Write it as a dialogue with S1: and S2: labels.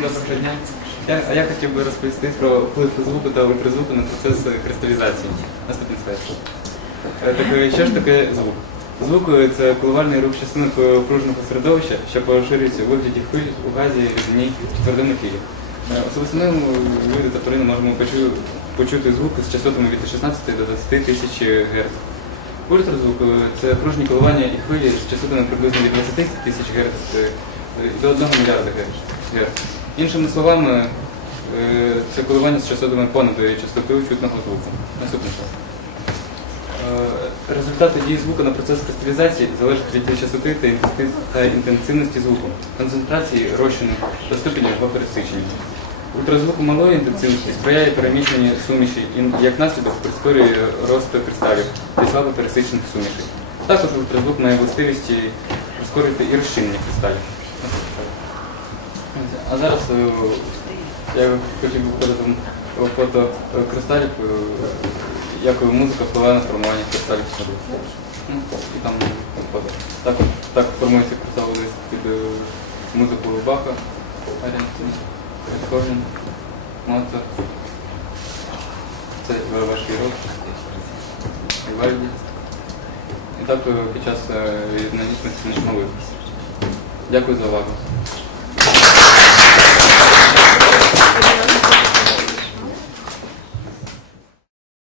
S1: Дня. Я, а я хотів би розповісти про вплив звуку та ультразвуку на процес кристалізації. Наступний слайд. Е, Так, що ж таке звук? Звук е, це коливальний рух частинок е, окружного середовища, що поширюється у вигляді хвиль у газі, рідині. Е, Особисто ми, люди та тварини, можемо почути звук з частотами від 16 до 20 тисяч Гц. Ультразвук е, це окружні коливання і хвилі з частотами приблизно від 20 тисяч Гц е, до 1 мільярда Гц. Іншими словами, е, це коливання з частотами понад частоти чутного звуку. Наступний слайд. Е, Результати дії звуку на процес кристалізації залежать від частоти та інтенсивності звуку, концентрації розчину та ступені пересичення. Ультразвук малої інтенсивності сприяє переміщенню суміші і як наслідок прискорює рост кристалів і слабо пересичених сумішей. Також ультразвук має властивість прискорити і розчинення кристалів. А зараз е, я хотів би показати фото е, кристалів, е, як музика впливає на формування кристалів. Ну, І там фото. Так, так формується кристал диск під музику Баха, Аріансон, Бетховен, Моцарт. Це ваш рок, Вальді. І так під час динамічних мови. Дякую за увагу.